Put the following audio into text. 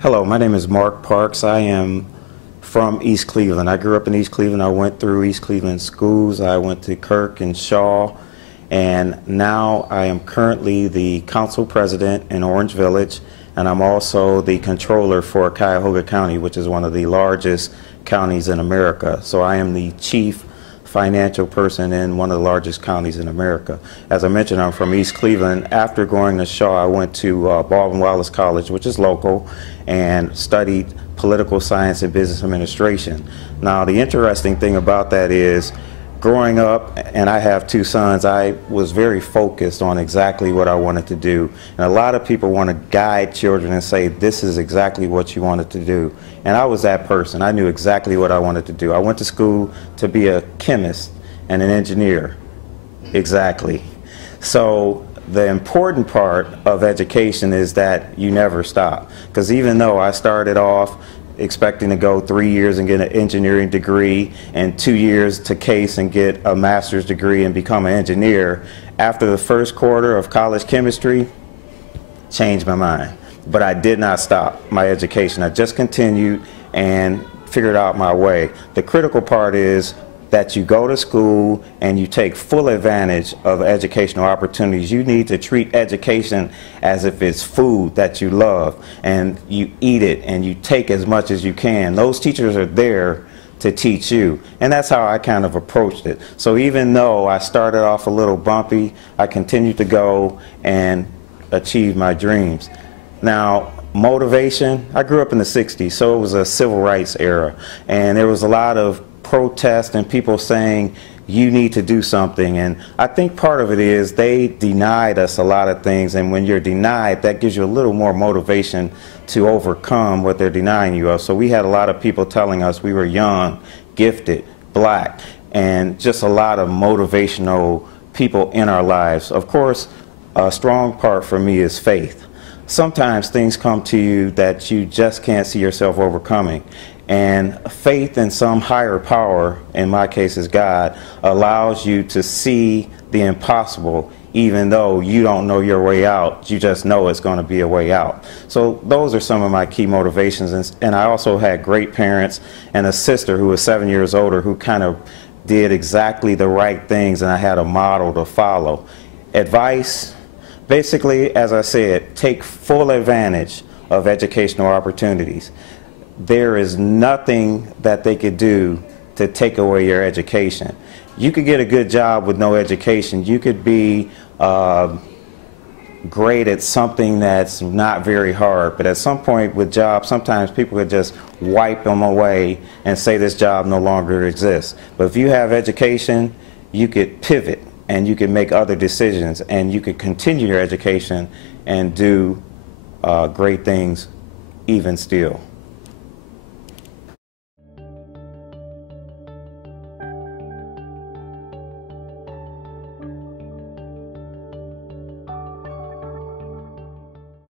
Hello, my name is Mark Parks. I am from East Cleveland. I grew up in East Cleveland. I went through East Cleveland schools. I went to Kirk and Shaw, and now I am currently the council president in Orange Village, and I'm also the controller for Cuyahoga County, which is one of the largest counties in America. So I am the chief financial person in one of the largest counties in America. As I mentioned, I'm from East Cleveland. After going to Shaw, I went to Baldwin Wallace College, which is local, and studied political science and business administration. Now, the interesting thing about that is, growing up, and I have two sons, I was very focused on exactly what I wanted to do. And a lot of people want to guide children and say, this is exactly what you wanted to do. And I was that person. I knew exactly what I wanted to do. I went to school to be a chemist and an engineer. Exactly. So the important part of education is that you never stop. Because even though I started off expecting to go 3 years and get an engineering degree and 2 years to Case and get a master's degree and become an engineer, after the first quarter of college chemistry, changed my mind. But I did not stop my education. I just continued and figured out my way. The critical part is that you go to school and you take full advantage of educational opportunities. You need to treat education as if it's food that you love, and you eat it and you take as much as you can. Those teachers are there to teach you, and that's how I kind of approached it. So even though I started off a little bumpy, I continued to go and achieve my dreams. Now, motivation, I grew up in the 60s, so it was a civil rights era, and there was a lot of protest and people saying you need to do something. And I think part of it is they denied us a lot of things, and when you're denied, that gives you a little more motivation to overcome what they're denying you of. So we had a lot of people telling us we were young, gifted, black, and just a lot of motivational people in our lives. Of course, a strong part for me is faith. Sometimes things come to you that you just can't see yourself overcoming. And faith in some higher power, in my case is God, allows you to see the impossible even though you don't know your way out. You just know it's going to be a way out. So those are some of my key motivations. And I also had great parents and a sister who was 7 years older who kind of did exactly the right things, and I had a model to follow. Advice, basically, as I said, take full advantage of educational opportunities. There is nothing that they could do to take away your education. You could get a good job with no education. You could be great at something that's not very hard, but at some point with jobs, sometimes people could just wipe them away and say this job no longer exists. But if you have education, you could pivot and you could make other decisions, and you could continue your education and do great things even still.